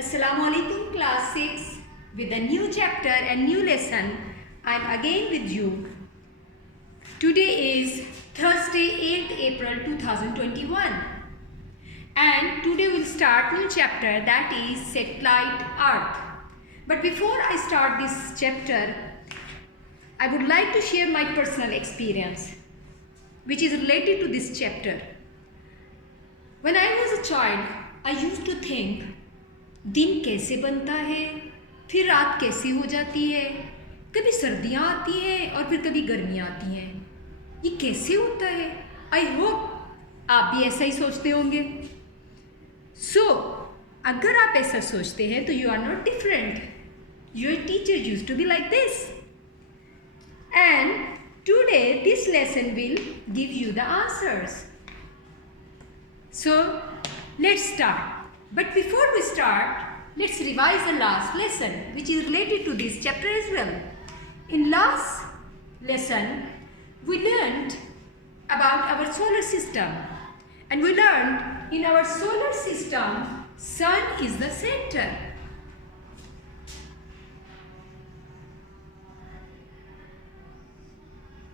Assalamu alaikum class 6 with a new chapter and new lesson. I am again with you. Today is Thursday 8th April 2021 and today we'll start new chapter, that is Satellite Earth. But before I start this chapter, I would like to share my personal experience which is related to this chapter. When I was a child, I used to think दिन कैसे बनता है, फिर रात कैसे हो जाती है, कभी सर्दियाँ आती हैं और फिर कभी गर्मियाँ आती हैं, ये कैसे होता है। आई होप आप भी ऐसा ही सोचते होंगे। अगर आप ऐसा सोचते हैं तो you are not different, your teacher used to be like this and today this lesson will give you the answers. Let's start. But before we start, let's revise the last lesson which is related to this chapter as well. In last lesson, we learned about our solar system and we learned in our solar system, Sun is the center.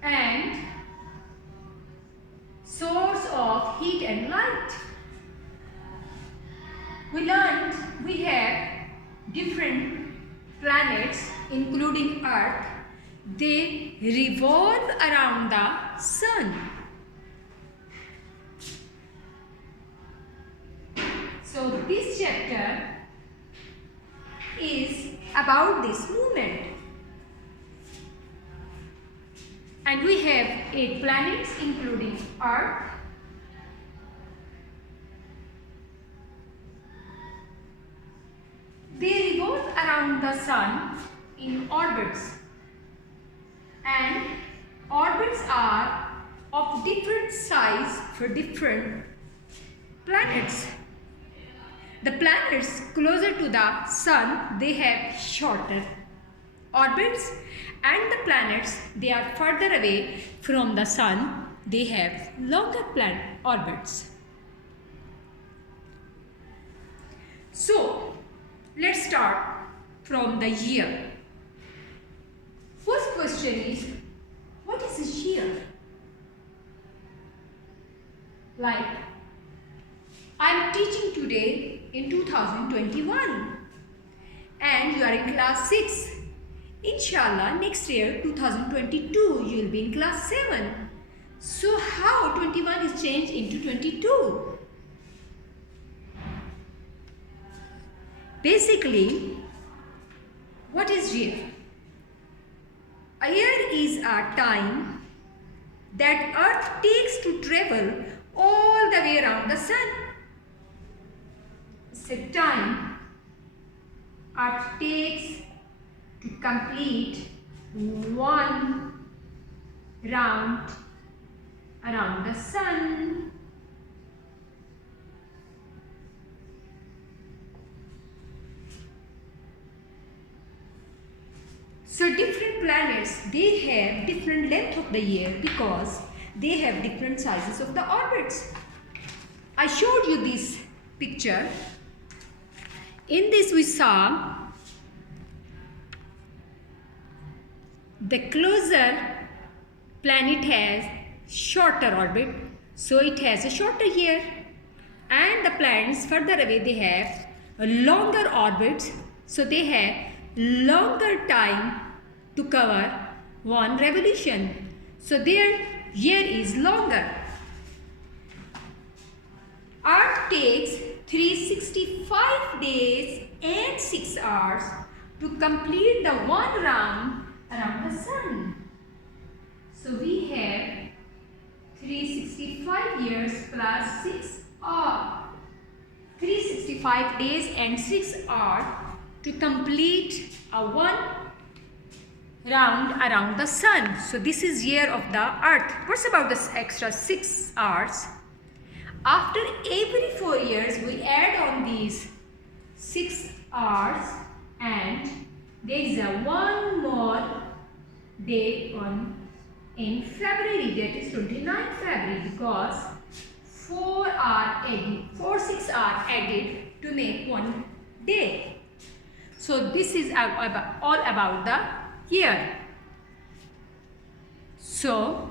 And source of heat and light. We learned we have different planets including Earth. They revolve around the Sun. So this chapter is about this movement. And we have 8 planets including Earth. They revolve around the Sun in orbits, and orbits are of different size for different planets. The planets closer to the Sun, they have shorter orbits, and the planets they are further away from the Sun, they have longer orbits. Let's start from the year. First question is, what is a year? Like, I am teaching today in 2021 and you are in class 6. Inshallah, next year 2022 you will be in class 7. So how 21 is changed into 22? Basically, what is year? A year is a time that Earth takes to travel all the way around the Sun. It's a time Earth takes to complete one round around the Sun. So different planets, they have different length of the year because they have different sizes of the orbits. I showed you this picture. In this we saw the closer planet has shorter orbit, so it has a shorter year, and the planets further away they have a longer orbits, so they have longer time to cover one revolution, so their year is longer. Earth takes 365 days and 6 hours to complete the one round around the Sun. So we have 365 years plus 6 hours, 365 days and 6 hours to complete a one round around the Sun. So this is year of the Earth. What's about this extra 6 hours? After every 4 years we add on these 6 hours and there is a one more day in February, that is 29th February, because 4 6 are added to make one day. So this is all about the year. So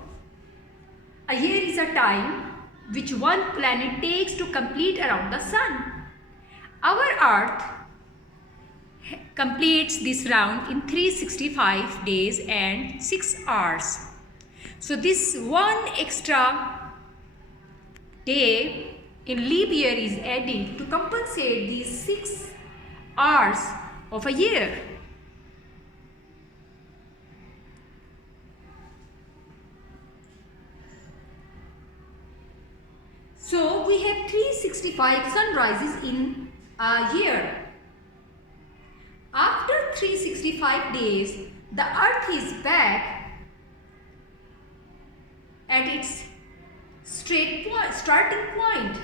a year is a time which one planet takes to complete around the sun. Our Earth completes this round in 365 days and 6 hours. So this one extra day in leap year is added to compensate these 6 hours of a year. So we have 365 sunrises in a year. After 365 days, the Earth is back at its starting point.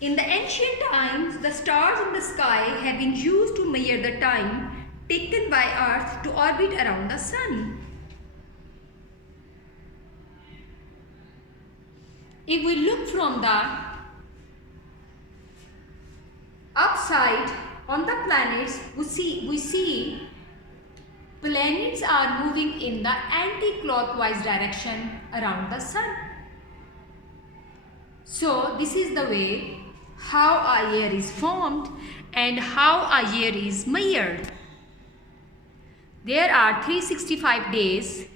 In the ancient times, the stars in the sky have been used to measure the time taken by Earth to orbit around the sun. If we look from the upside on the planets, we see planets are moving in the anti-clockwise direction around the sun. So this is the way how a year is formed and how a year is measured. There are 365 days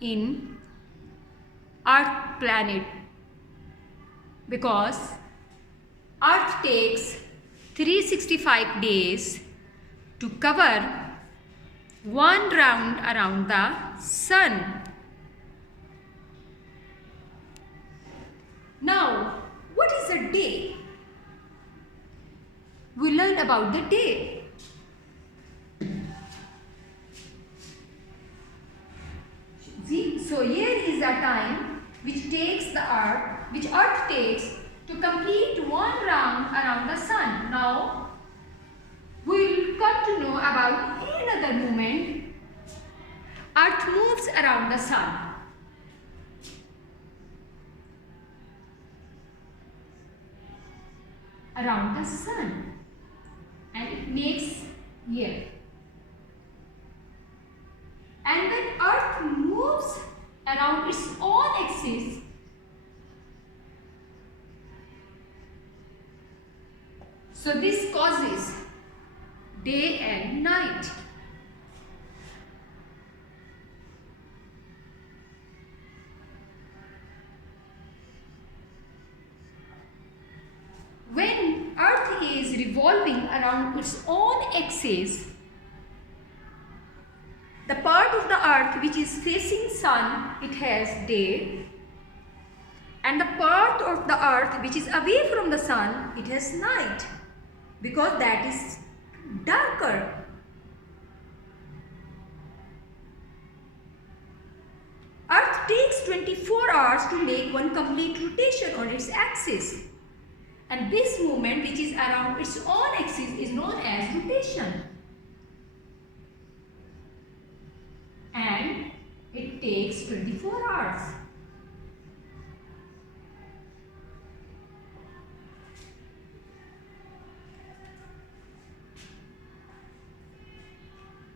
in Earth planet because Earth takes 365 days to cover one round around the sun. Now, what is a day? We learn about the day. See, so here is a time which Earth takes to complete one round around the sun. Now, we will come to know about another moment. Earth moves around the sun. Around the sun, and it makes year. And when Earth moves around its own axis, so this causes day and night. When Earth is revolving around its own axis, the part of the Earth which is facing sun, it has day, and the part of the Earth which is away from the sun, it has night, because that is darker. Earth takes 24 hours to make one complete rotation on its axis. And this movement, which is around its own axis, is known as rotation. And it takes 24 hours.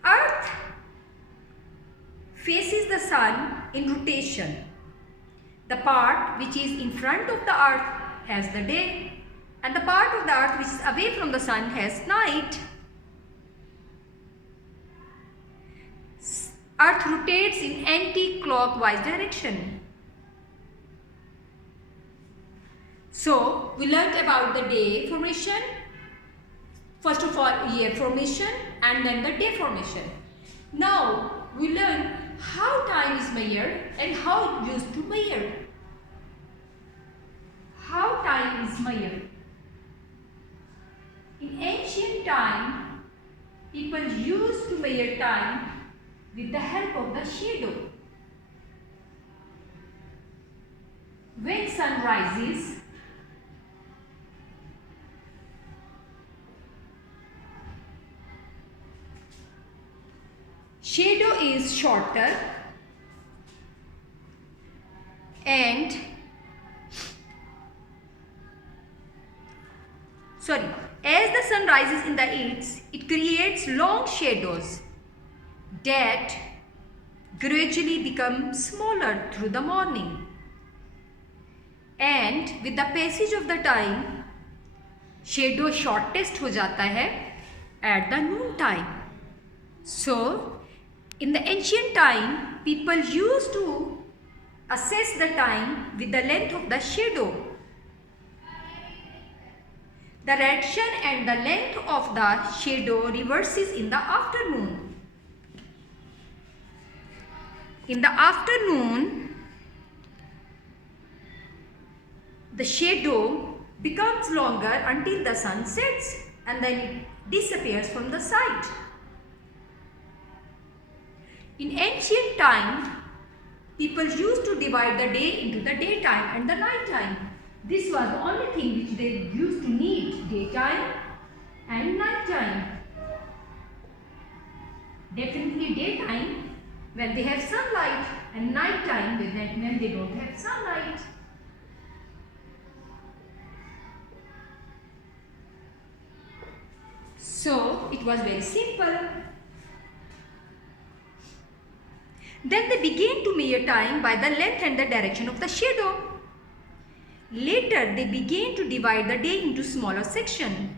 Earth faces the sun in rotation. The part which is in front of the Earth has the day, and the part of the Earth which is away from the sun has night. Earth rotates in anti-clockwise direction. So, we learnt about the day formation. First of all, year formation and then the day formation. Now, we learn how time is measured and how it used to measure. How time is measured. In ancient time, people used to measure time with the help of the shadow. When sun rises, shadow is shorter and as the sun rises in the east, it creates long shadows that gradually become smaller through the morning. And with the passage of the time, shadow shortest हो जाता है at the noon time. So, in the ancient time, people used to assess the time with the length of the shadow. The direction and the length of the shadow reverses in the afternoon. In the afternoon, the shadow becomes longer until the sun sets and then it disappears from the sight. In ancient time, people used to divide the day into the daytime and the nighttime. This was the only thing which they used to need, daytime and nighttime. Definitely daytime when they have sunlight and nighttime when they don't have sunlight. So it was very simple. Then they began to measure time by the length and the direction of the shadow. Later, they began to divide the day into smaller sections.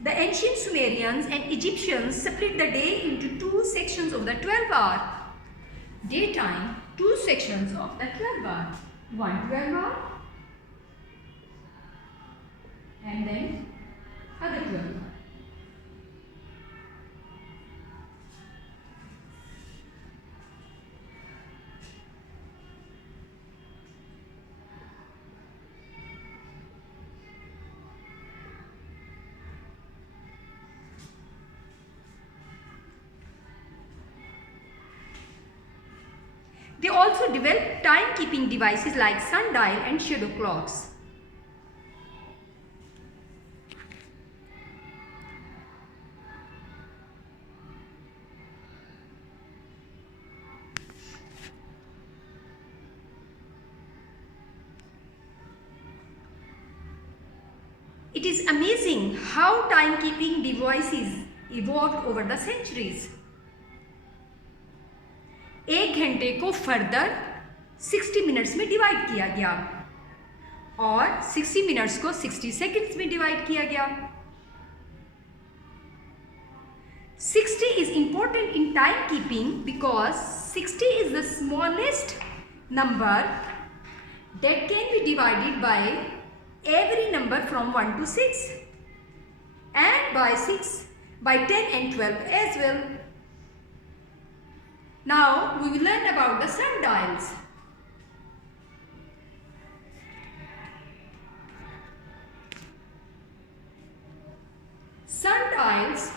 The ancient Sumerians and Egyptians split the day into two sections of the 12-hour. Daytime, two sections of the 12-hour. One 12-hour and then other 12-hour. They also developed time-keeping devices like sundial and shadow clocks. It is amazing how time-keeping devices evolved over the centuries. 1 घंटे को further 60 minutes में divide किया गया और 60 minutes को 60 seconds में divide किया गया. 60 is important in time keeping because 60 is the smallest number that can be divided by every number from 1 to 6 and by 10 and 12 as well. Now we will learn about the sundials. Sundials,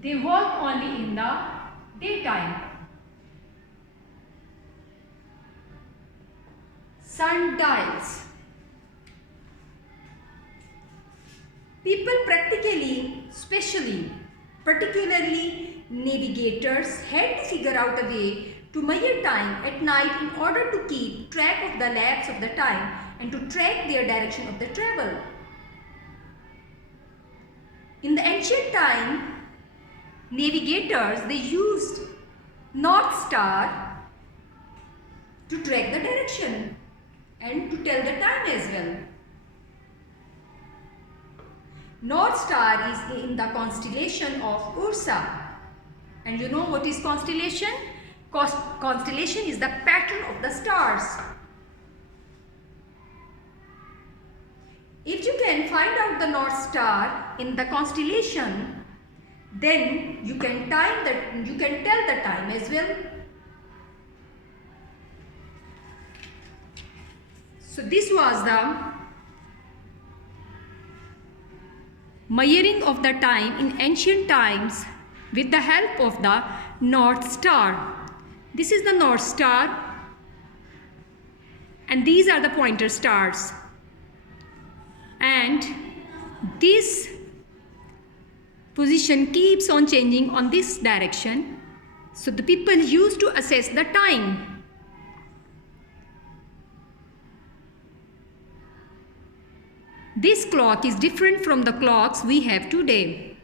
they work only in the daytime. Sundials. People particularly navigators, had to figure out a way to measure time at night in order to keep track of the lapse of the time and to track their direction of the travel. In the ancient time, navigators, they used North Star to track the direction and to tell the time as well. North Star is in the constellation of Ursa. And you know what is constellation? Constellation is the pattern of the stars. If you can find out the North Star in the constellation, then you can tell the time as well. So this was the measuring of the time in ancient times with the help of the North Star. This is the North Star and these are the pointer stars. And this position keeps on changing on this direction So the people used to assess the time. This clock is different from the clocks we have today.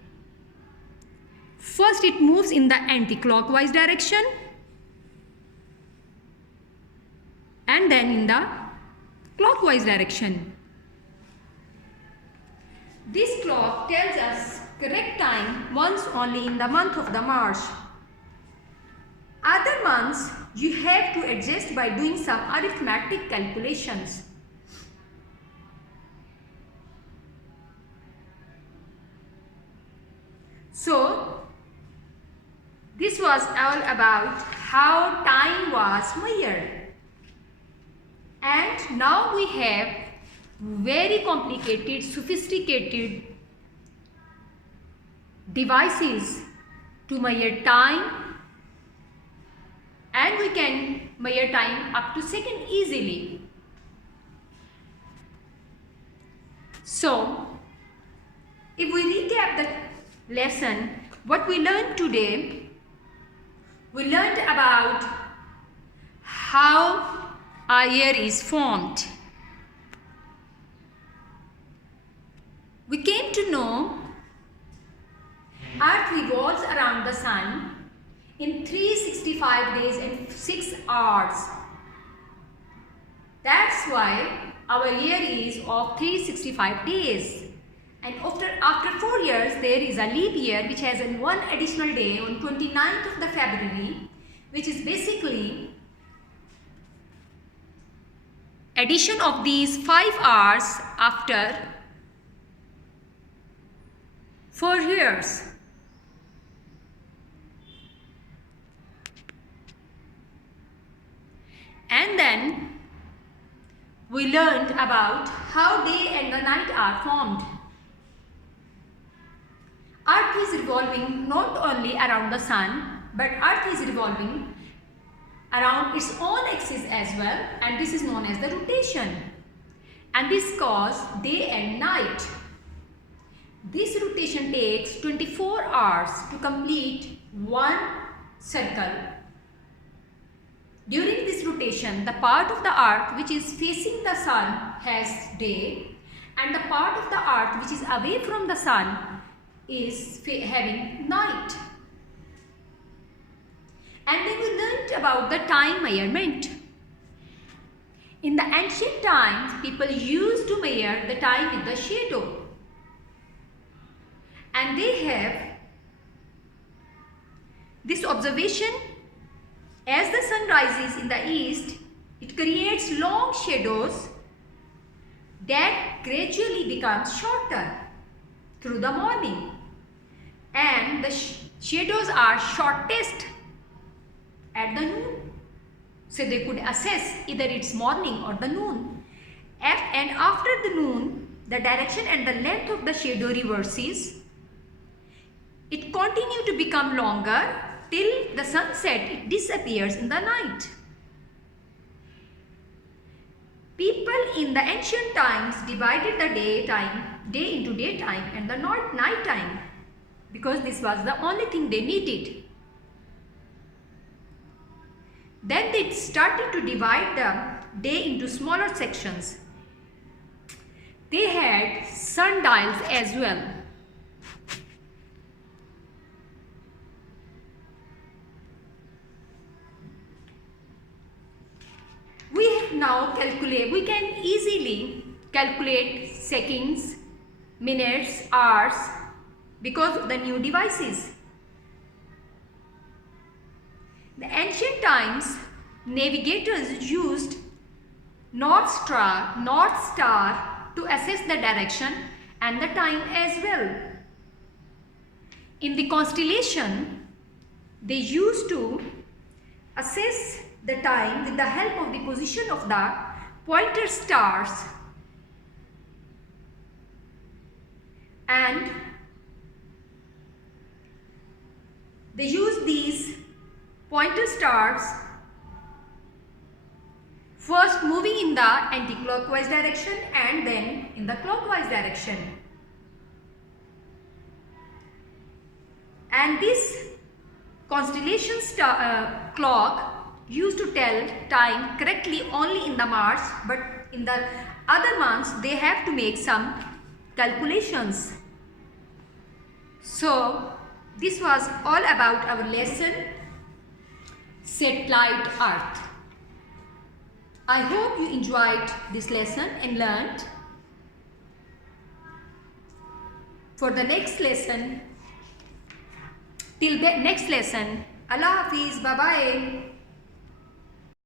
First, it moves in the anti-clockwise direction and then in the clockwise direction. This clock tells us correct time once only in the month of the March. Other months you have to adjust by doing some arithmetic calculations. So this was all about how time was measured. And now we have very complicated, sophisticated devices to measure time, and we can measure time up to second easily. So, if we recap the lesson, what we learned today, we learned about how a year is formed. We came to know Earth revolves around the Sun in 365 days and 6 hours. That's why our year is of 365 days. And after 4 years, there is a leap year which has one additional day on 29th of the February, which is basically addition of these 5 hours after 4 years. And then we learned about how day and the night are formed. Earth is revolving not only around the Sun, but Earth is revolving around its own axis as well, and this is known as the rotation. And this causes day and night. This rotation takes 24 hours to complete one circle. During this rotation, the part of the Earth which is facing the Sun has day, and the part of the Earth which is away from the Sun is having night. And then we learned about the time measurement. In the ancient times, people used to measure the time with the shadow. And they have this observation: as the sun rises in the east, it creates long shadows that gradually become shorter through the morning. And the shadows are shortest at the noon. So they could assess either it's morning or the noon. And after the noon, the direction and the length of the shadow reverses. It continues to become longer till the sunset. It disappears in the night. People in the ancient times divided the day into daytime and the night time, because this was the only thing they needed. Then they started to divide the day into smaller sections. They had sundials as well. We can easily calculate seconds, minutes, hours because of the new devices. The ancient times, navigators used North Star to assess the direction and the time as well. In the constellation, they used to assess the time with the help of the position of the pointer stars, and they use these pointer stars first moving in the anti-clockwise direction and then in the clockwise direction. And this constellation clock used to tell time correctly only in the March, but in the other months they have to make some calculations. So this was all about our lesson Satellite Earth. I hope you enjoyed this lesson and learned. For the next lesson, till the next lesson, Allah Hafiz, bye bye.